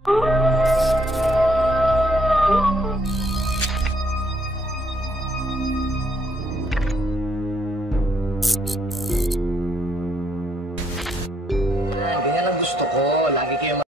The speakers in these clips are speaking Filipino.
Ganyan ang gusto ko. Lagi kayo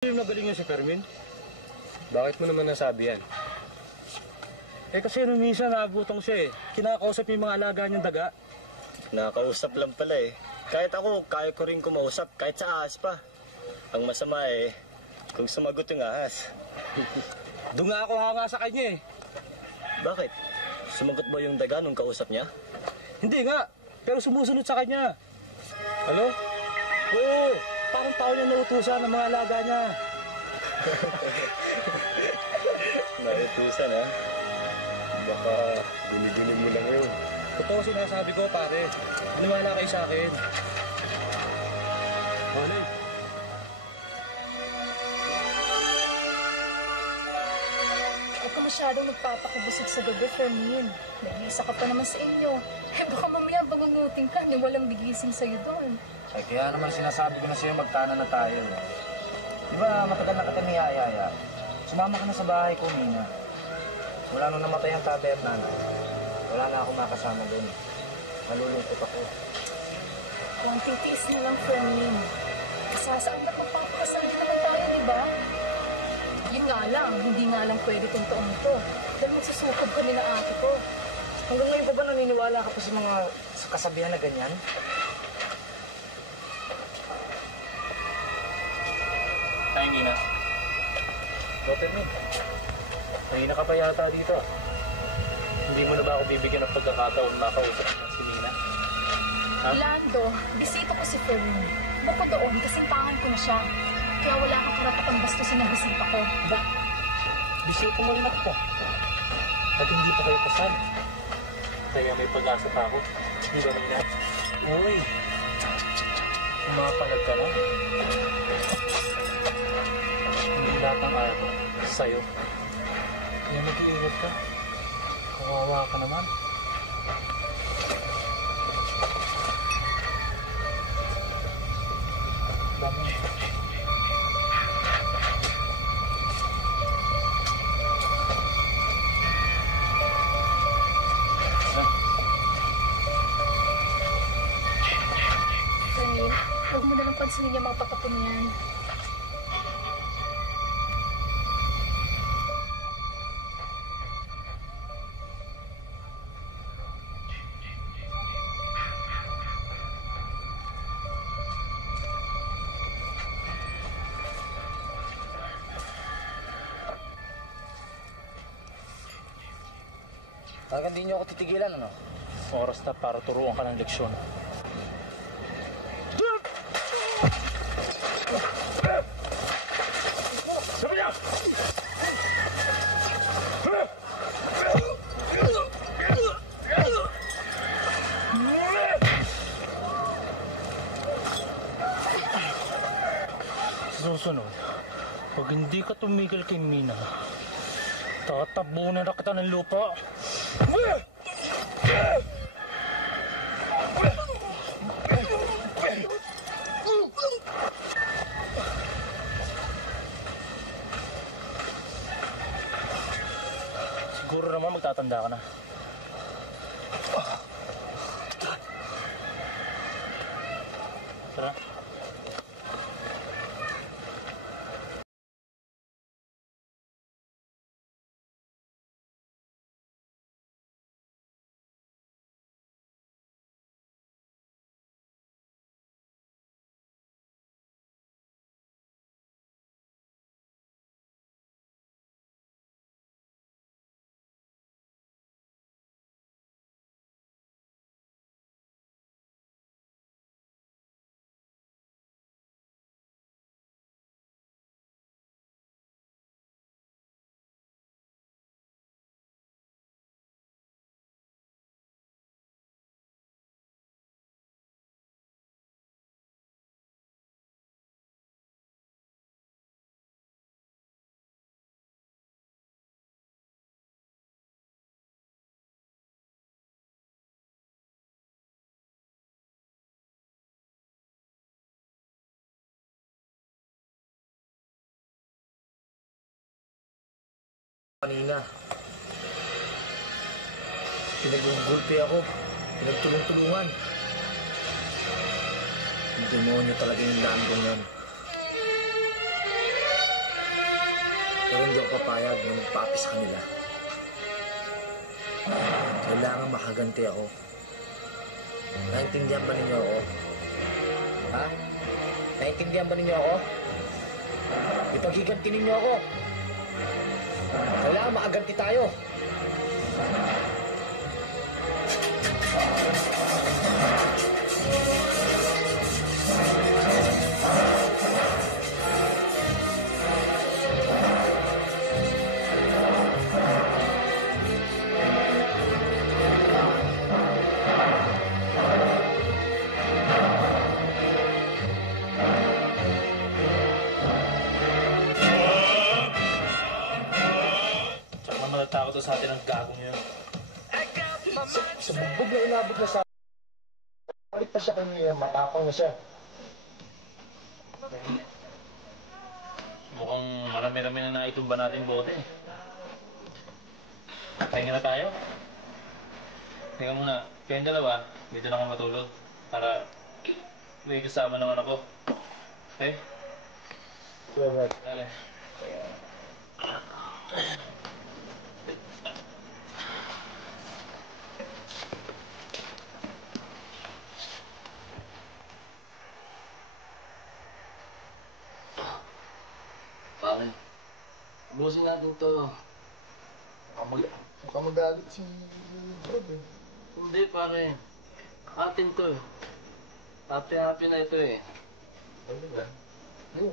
Yung nagaling niya si Fermin? Bakit mo naman nasabi yan? Kasi nung minsan nagutong siya kinakausap niya yung mga alaga niyang daga. Nakakausap lang pala Kahit ako, kaya ko rin kumausap, kahit sa ahas pa. Ang masama kung sumagot yung ahas. Doon nga ako hanga sa kanya Bakit? Sumagot ba yung daga nung kausap niya? Hindi nga, pero sumusunod sa kanya. Ano? Oo, parang tao niya nautusan ng mga alaga niya. Nautusan Baka gulig-gulig mo lang yun. Totoo sinasabi ko, pare. Maniwala kayo sa akin. Holy. Huwag ka masyadong magpapakabusog sa gabi, Fermin. Nag-iisa ka pa naman sa inyo. Baka mamaya bangungutin ka, walang bigising sa'yo doon. Kaya naman sinasabi ko na sa'yo, magtana na tayo. Di ba, matagal na kita niyayaya. Sumama ka na sa bahay ko, Mina. Wala nung namatay ang tatay at nanay. Wala na ako makasama doon. Nalulungkot ako. Huwag titiis na lang, Fermin. saan ba't magpapakasal din naman tayo, di ba? Yun nga lang, hindi nga lang pwede tong taong to. Dahil magsusukob kami na ate ko. Hanggang ngayon pa ba naniniwala ka pa sa mga kasabihan na ganyan? Ay, Nina. Waterman, kanina ka pa yata dito. Hindi mo na ba ako bibigyan ng pagkakataon makausap si Nina? Ha? Lando, bisita ko si Fermin. Bukod doon, kasintahan ko na siya. Kaya wala kang karapatang bastusin ang bisita ko. Ba? Bisita mo rin ako. At hindi pa kayo kasal. Kaya may pag-asa pa ako. Di ba, Nina? Uy, umapalag ka lang. Hindi lahat ng ayaw ko sa'yo. Kaya mag-iingat ka. Kawawa ka naman. Dami. Fermin, huwag mo nalang pansinin yung mga patapon yan. Talagang di niyo ako titigilan, ano? Oras na para turuan ka ng leksyon. Sabi niya! Susunod, pag hindi ka tumigil kay Mina, tatabunan na kita ng lupa. Siguro naman magtatanda ka na. Tara. Kanina, pinagugulpi ako, pinagtulong-tulungan. Demonyo talaga yung landong yan. Pero hindi ako papayag na magpapi sa kanila. Kailangan makaganti ako. Naintindihan ba ninyo ako? Ha? Naintindihan ba ninyo ako? Ipaghiganti ninyo ako. Kailangan makaganti tayo. Matatakot sa atin ang gagong yun. Sa bugbog na inabot na sa... Balik pa siya kay matapang na siya. Mukhang marami-rami na naitumba natin bote. Pahinga na tayo. Teka muna, kayong dalawa, dito na kayo matulog. Para may kasama naman ako. Eh? Salamat. Dale. Pare, ubusin natin to. Mukhang magalit si Brad eh. Hindi pare, atin to eh. Happy na ito eh. Ano ba? Ano?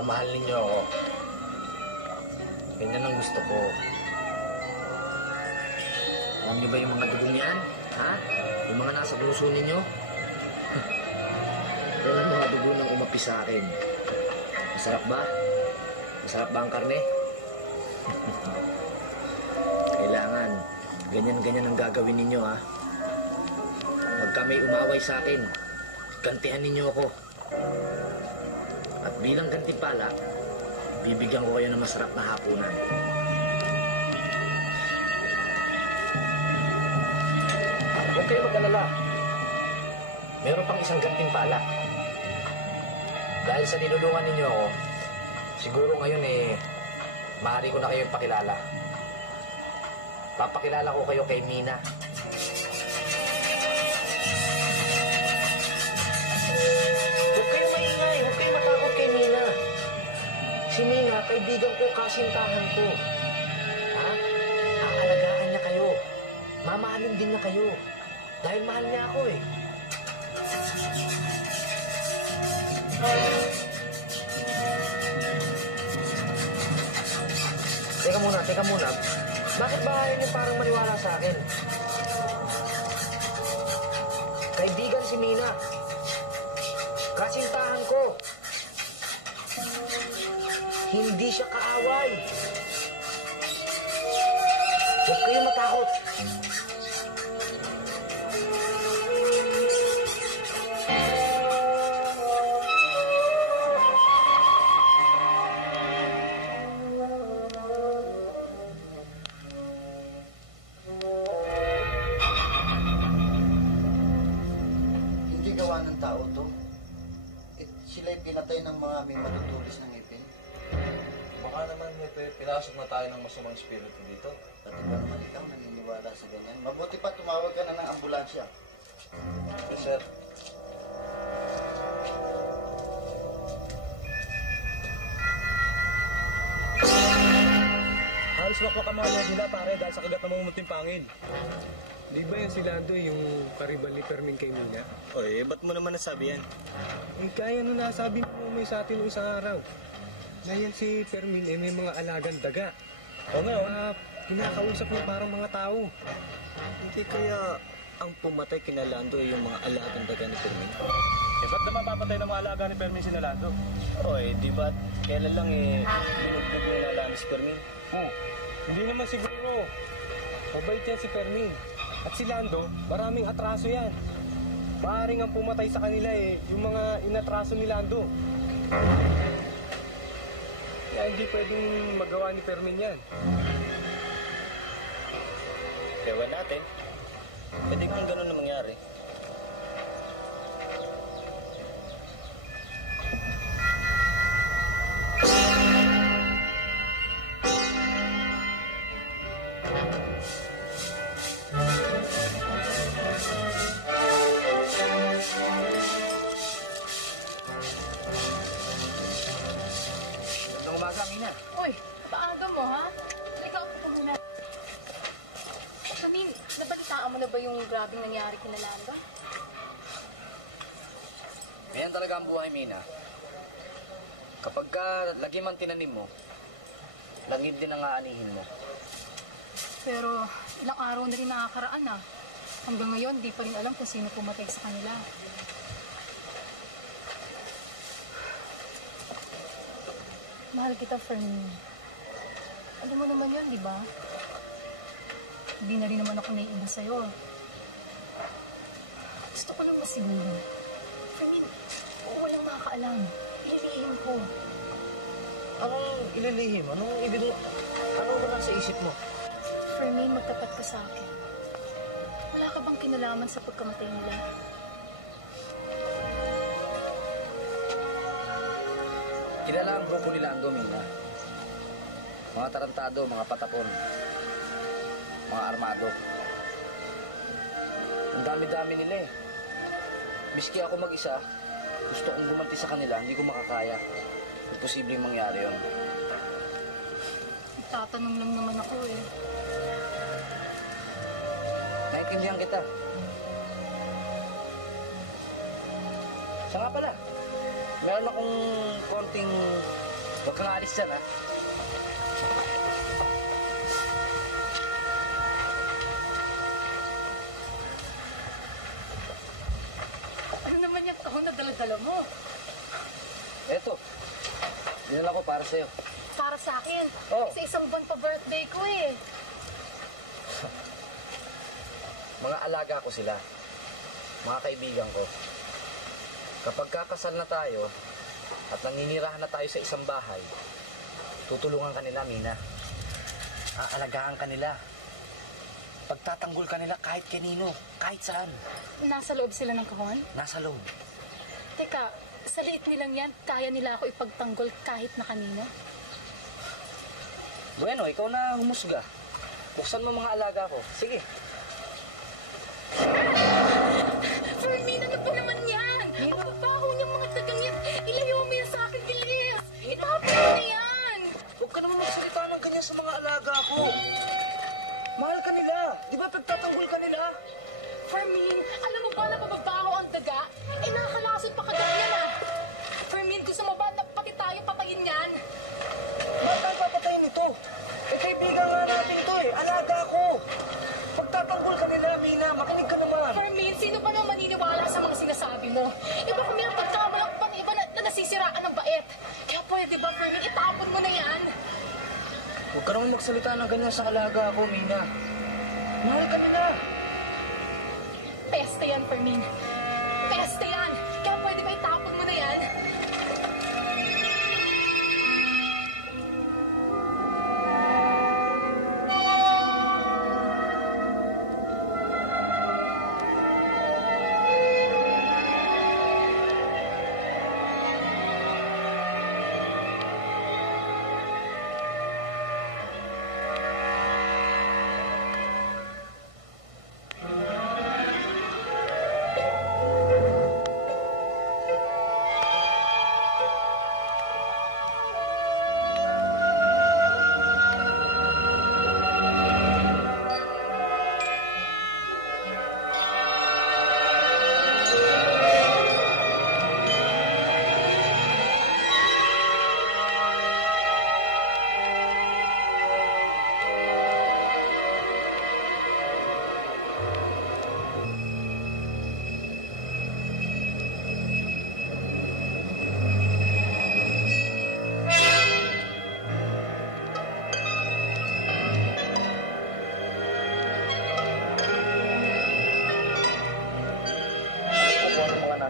Mahal ninyo ako. Ganyan ang gusto ko. Alam niyo ba yung mga dugong yan? Ha? Yung mga nasa puso ninyo? Yan ang mga dugo ng umapi sa akin. Masarap ba? Masarap ba ang karne? Kailangan, ganyan-ganyan ang gagawin ninyo, ha? Pagka may umaway sa akin, gantihan ninyo ako. At bilang gantimpala, bibigyan ko kayo ng masarap na hapunan. Huwag kayo mag-alala. Meron pang isang gantimpala. Dahil sa tinulungan ninyo ako, siguro ngayon maaari ko na kayong pakilala. Papakilala ko kayo kay Mina. Huwag kayo maingay, huwag kayo matakot kay Mina. Si Mina, kaibigan ko, kasintahan ko. Ha? Aalagaan niya kayo. Mamahalin din niya kayo. Dahil mahal niya ako eh. Teka muna. Bakit ba ayaw niyo parang maniwala sa akin? Kaibigan si Mina. Kasintahan ko. Hindi siya kaaway. Huwag kayong matakot. Hindi gawa ng tao to. Sila'y pinatay ng mga may matutulis ng ngipin. Baka naman, Hepe, pinasok na tayo ng masamang spirito dito. Pati ba naman ikaw naniniwala sa ganyan? Mabuti pa tumawag ka na ng ambulansya. Yes, sir. Halos wakwa ka mga nila pare dahil sa kagat na mamumunting pangil. Di ba yung si Lando yung karibal ni Fermin kay Mina? Oy, ba't mo naman nasabi yan? Eh kaya nung nasabi mo may sa atin nung isang araw. Na yan si Fermin eh may mga alagang daga. O ngayon, Kinakausap niya parang mga tao. hindi kaya ang pumatay kina Lando ay yung mga alagang daga ni Fermin? Eh ba't naman papatay ng mga alaga ni Fermin si Lando? Oy, di ba kailan lang binugbog na nalang si Fermin? Hindi naman siguro. Mabait yan si Fermin. At si Lando, maraming atraso yan. Maaring ang pumatay sa kanila yung mga inatraso ni Lando. Kaya hindi pwedeng magawa ni Fermin yan. Ewan natin. Pwede kung gano'n na mangyari. Magandang umaga, Mina. Uy, paaga mo ha? Ikaw ka muna. Kamin, nabalitaan mo na ba yung grabing nangyari kina Lando? Ayan talaga ang buhay, Mina. Kapag ka lagi man tinanim mo, langid din ang aanihin mo. Pero ilang araw na rin nakakaraan ah. Hanggang ngayon, di pa rin alam kung sino pumatay sa kanila. Mahal kita, Fermin. Alam mo naman yan, di ba? Hindi na rin naman ako naiiba sa'yo. Gusto ko lang masiguro. Fermin, walang makakaalam. Ililihim ko. Anong ililihim? Anong ibig mo? Ano ba nasa isip mo? Fermin, magtapat ka sa akin. Wala ka bang kinalaman sa pagkamatay nila? Kilala ang grupo nila ang Mina. Mga tarantado, mga patapon, mga armado. Ang dami-dami nila eh. Miski ako mag-isa, gusto kong gumanti sa kanila, hindi ko makakaya. Imposibleng mangyari yun. Tatanong lang naman ako eh. Naintindihan kita. Siya nga pala. Meron akong konting... Huwag kang alis dyan, ha? Ano naman yung kahon na dala-dala mo? Eto. Dinala ko para sa'yo. Para sa akin. Oh. Kasi isang buwan pa birthday ko eh. Mga alaga ko sila. Mga kaibigan ko. Kapag kakasal na tayo at nanginirahan na tayo sa isang bahay, tutulungan ka nila, Mina. Aalagaan ka nila. Pagtatanggol ka nila kahit kanino, kahit saan. Nasa loob sila ng kahon? Nasa loob. Teka, sa liit nilang yan, kaya nila ako ipagtanggol kahit na kanino? Bueno, ikaw na humusga. Buksan mo mga alaga ko. Sige. Fermin, ano ba naman yan? Ang baho niyang mga dagang yan. Ilayo mo yan sa akin, bilis. Itapon mo na yan. Huwag ka naman magsalita ng ganyan sa mga alaga ko. Mahal ka nila. Di ba pagtatanggol ka nila? Fermin, alam mo ba na mababaho ang daga? Nakakalasot pa kagad yan ah. Fermin, gusto mo ba na pati tayo patayin yan? Ba't tayo papatayin ito? Eh, kaibigan nga natin ito eh. Alaga ko. Pagtatanggol ka nila, Mina. Makinig ka naman. Fermin, sino ba naman maniniwala sa mga sinasabi mo? Iba kami ang pagkamalak pa ng iba na nasisiraan ng bait. Kaya pwede ba, Fermin, itapon mo na yan? Huwag ka naman magsalita ng ganyan sa alaga ko, Mina. Mahal ka nila. Peste yan, Fermin. Peste yan. Kaya pwede ba itapon mo na yan?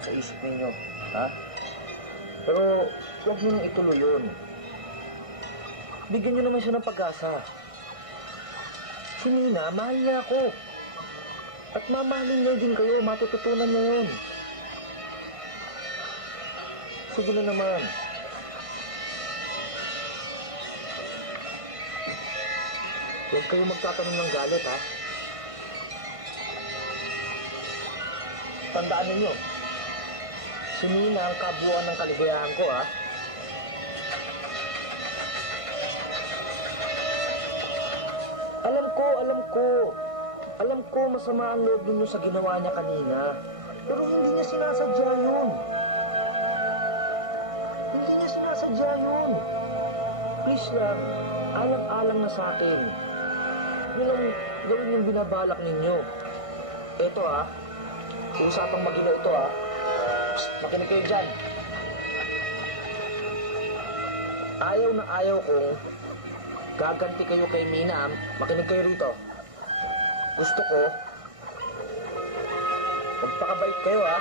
Sa isip ninyo, ha? Pero huwag nyo nang ituloy yun. Bigyan nyo naman siya ng pag-asa. Si Nina, mahal niya ako. At mamahalin niya din kayo, matututunan niya yun. Sige na naman. Huwag kayo magtatanong ng galit, ha? Tandaan ninyo, si Nina ang kabuuan ng kaligayahan ko, ha? Alam ko masama ang loob ninyo sa ginawa niya kanina. Pero hindi niya sinasadya yun. Please lang, alang-alang na sa akin. Yun ang gawin yung binabalak ninyo. Eto, ha? Usapang magino ito, ha? Psst, makinig kayo dyan. Ayaw na ayaw kong gaganti kayo kay Mina. Makinig kayo rito. Gusto ko, magpakabait kayo, ha?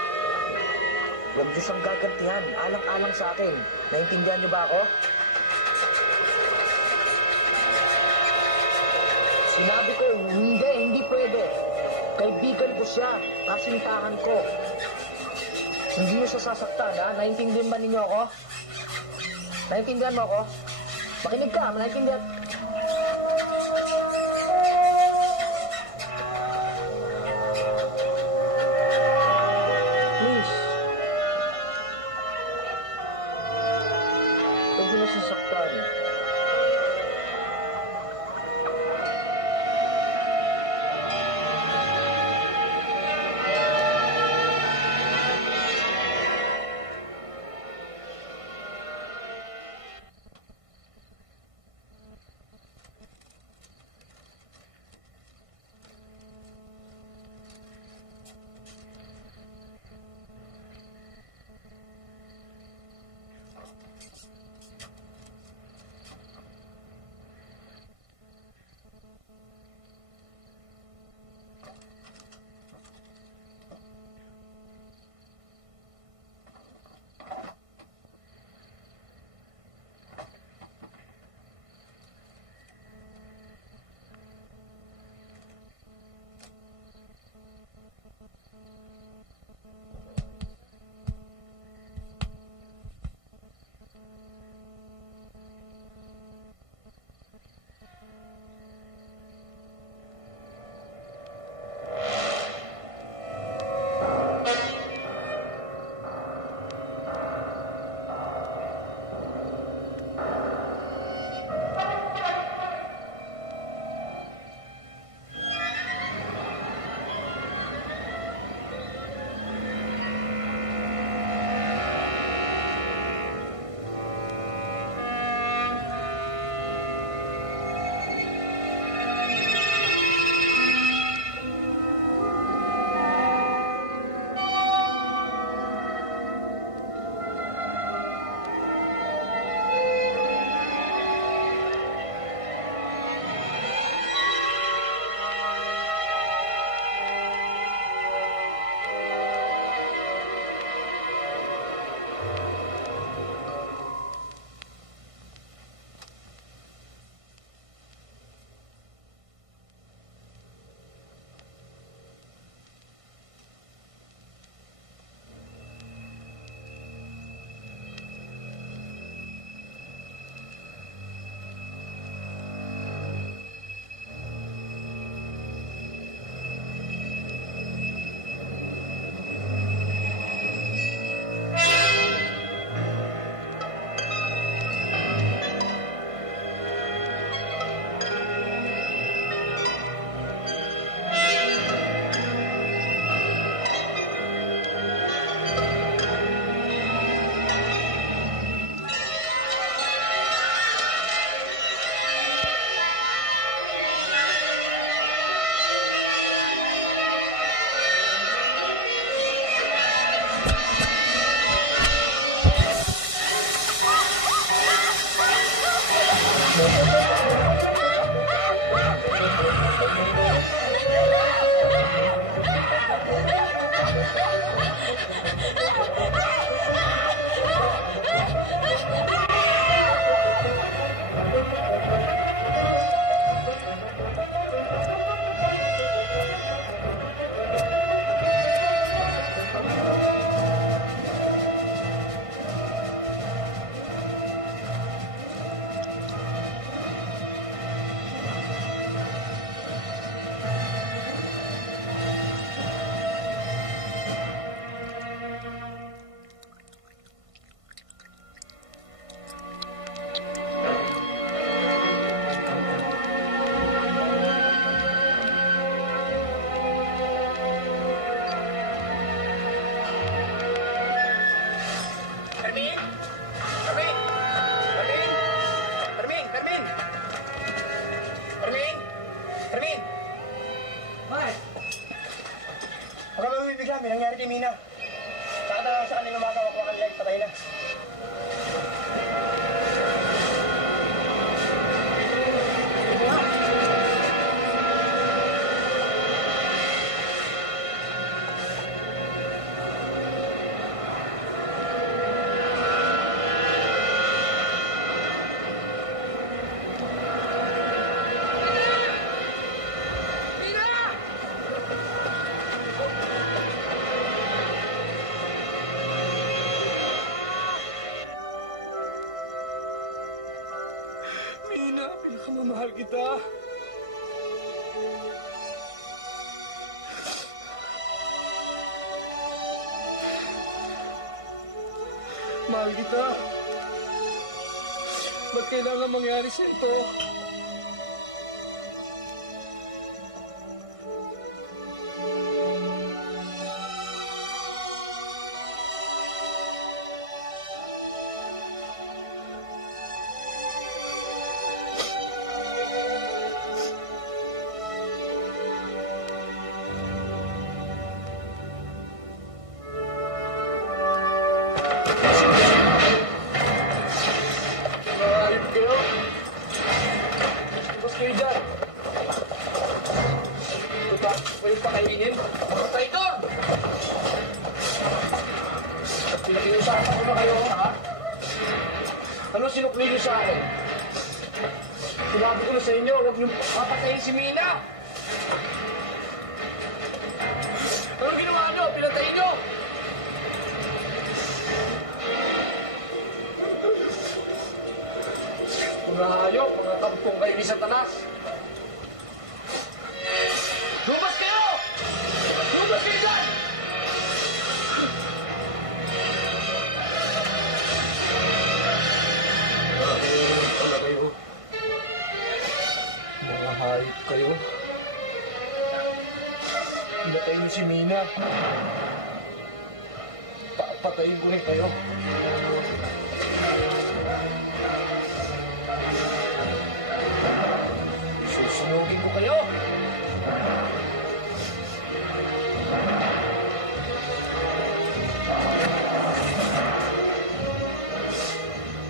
Huwag niyo siyang gagantihan. Alang-alang sa akin. Naintindihan niyo ba ako? Sinabi ko, hindi pwede. Kaibigan ko siya. Kasintahan ko. Hindi niyo siya sasaktan, ha? Naintindihan ba ninyo ako? Naintindihan mo ako? Makinig ka, naintindihan. Please. Huwag niyo na sasaktan. sila, may nangyari kay Mina. Saka na lang sa kanila makakawak-wakan nila, patay na. Mina, pinakamamahal kita. Mahal kita. Ba't kailangan mangyari sa ito? Ayun kayo. Tapos kayo dyan. Diba? Pwede pakainin? Patay doon! Pinakiusapan ko na kayo, ha? Ano sinukli niyo sa akin? Sinabi ko na sa inyo, huwag niyo papatayin si Mina! Anong ginawa niyo? Pinatayin niyo! Mga hayop, mga kampong kayo ni Satanas! Lumabas kayo! Lumabas kayo dyan! Wala kayo. Mga hayop kayo. Pinatayin niyo si Mina. Papatayin ko rin kayo. Susunugin ko kayo!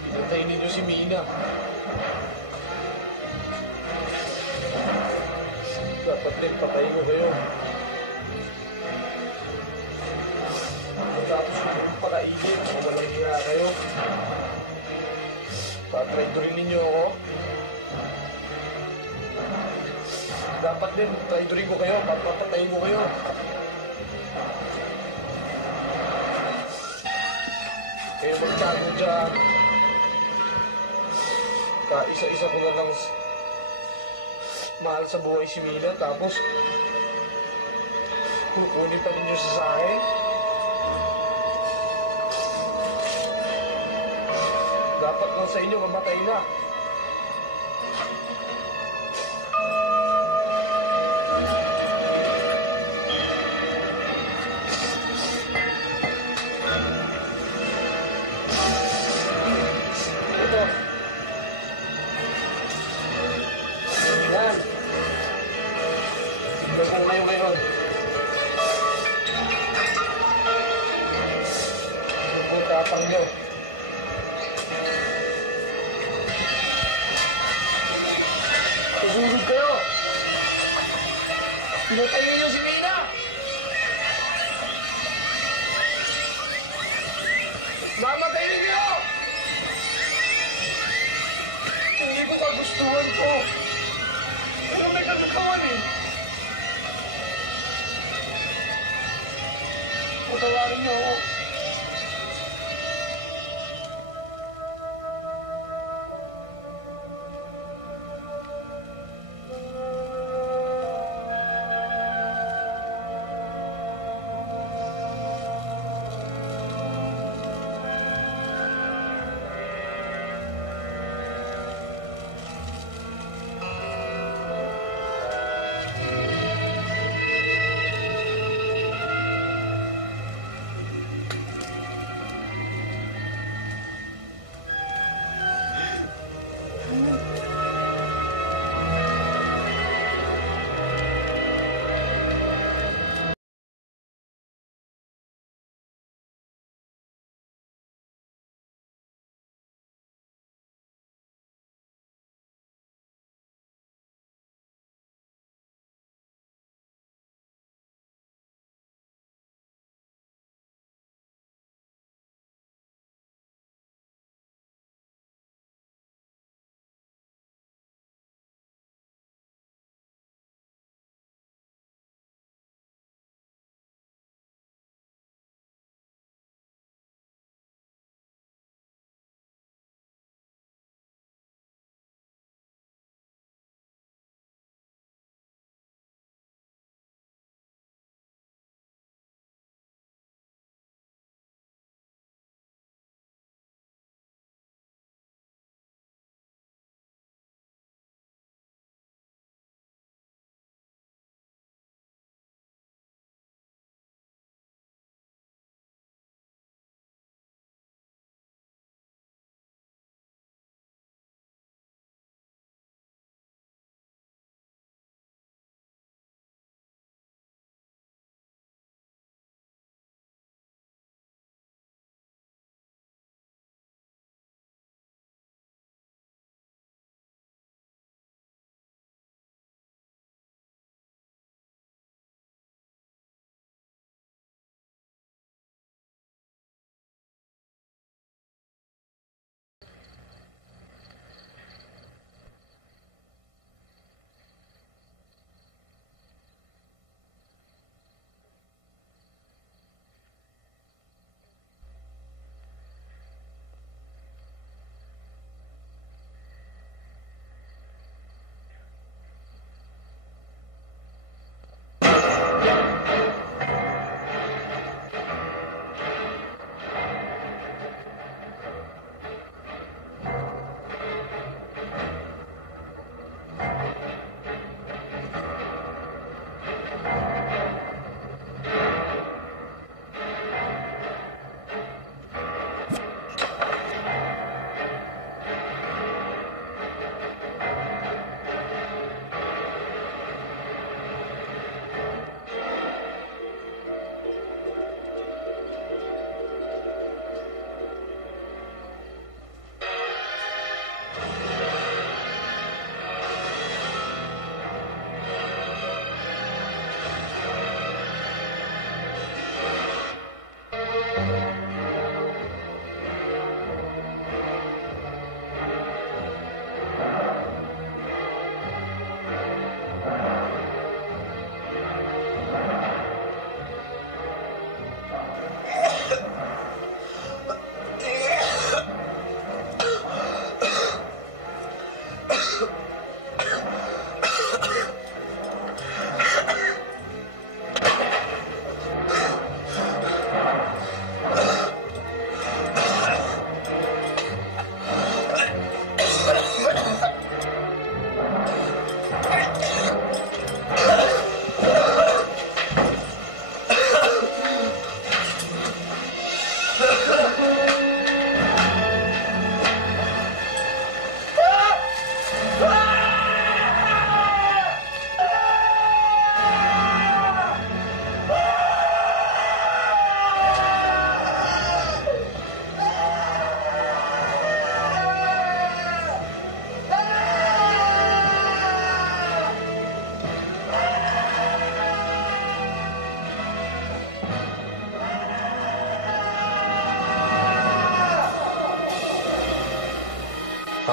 Pinatayin ninyo si Mina. Dapat rin patayin ko kayo. Matapos ko kayong pakainin kung walang hiya kayo. Tatraidorin ninyo ako. Dapat din, traidorin ko kayo, papatayin ko kayo. Kayo magtago dyan. Kaisa-isa ko na lang mahal sa buhay si Mina, tapos kukunin pa ninyo sa akin. Dapat lang sa inyo mamatay na. Ito. Yan. Ito po kayo ngayon. Ito po tapang nyo. Susunod kayo. Pinatayin niyo si Mina. Mamatayin niyo. Hindi ko kagustuhan ko. Pero may kagagawan eh. Patawarin niyo ako.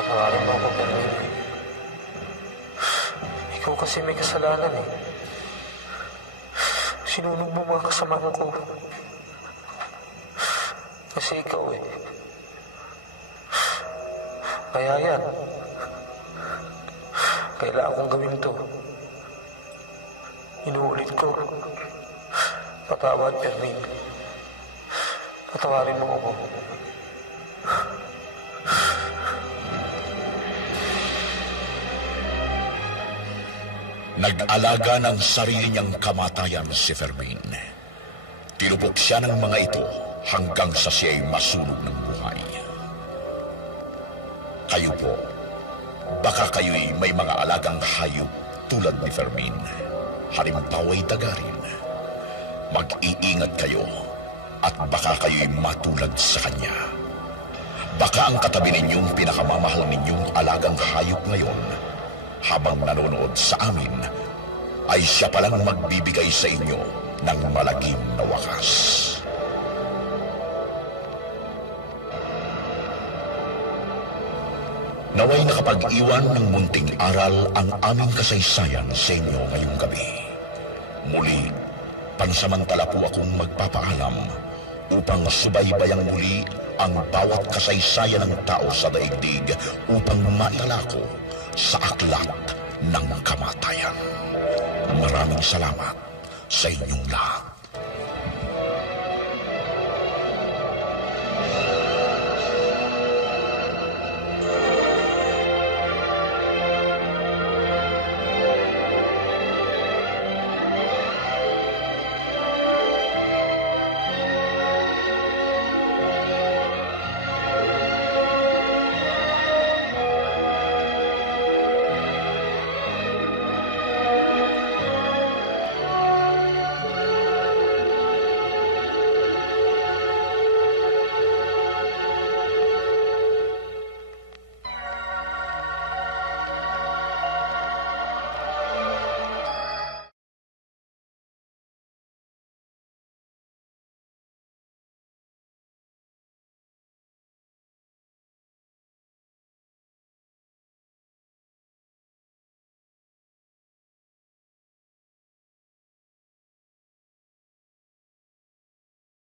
Patawarin mo ako, Fermin. Ikaw kasi may kasalanan eh. Sinunog mo mga kasamahan ko. Kasi ikaw eh. Kaya yan. Kailangan kong gawin to. Inuulit ko. Patawad, Fermin. Patawarin mo ako. Nag-alaga ng sarili niyang kamatayan si Fermin. Tinubok siya ng mga ito hanggang sa siya'y masunog ng buhay. Kayo po, baka kayo'y may mga alagang hayop tulad ni Fermin. Halimbawa'y dagarin. Mag-iingat kayo at baka kayo'y matulad sa kanya. Baka ang katabi ninyong pinakamamahal ninyong alagang hayop ngayon habang nanonood sa amin, ay siya palang magbibigay sa inyo ng malagim na wakas. Naway nakapag-iwan ng munting aral ang aming kasaysayan sa inyo ngayong gabi. Muli, pansamantala po akong magpapaalam upang subaybayang muli ang bawat kasaysayan ng tao sa daigdig upang mailalako sa aklat ng kamatayan. Maraming salamat sa inyong lahat.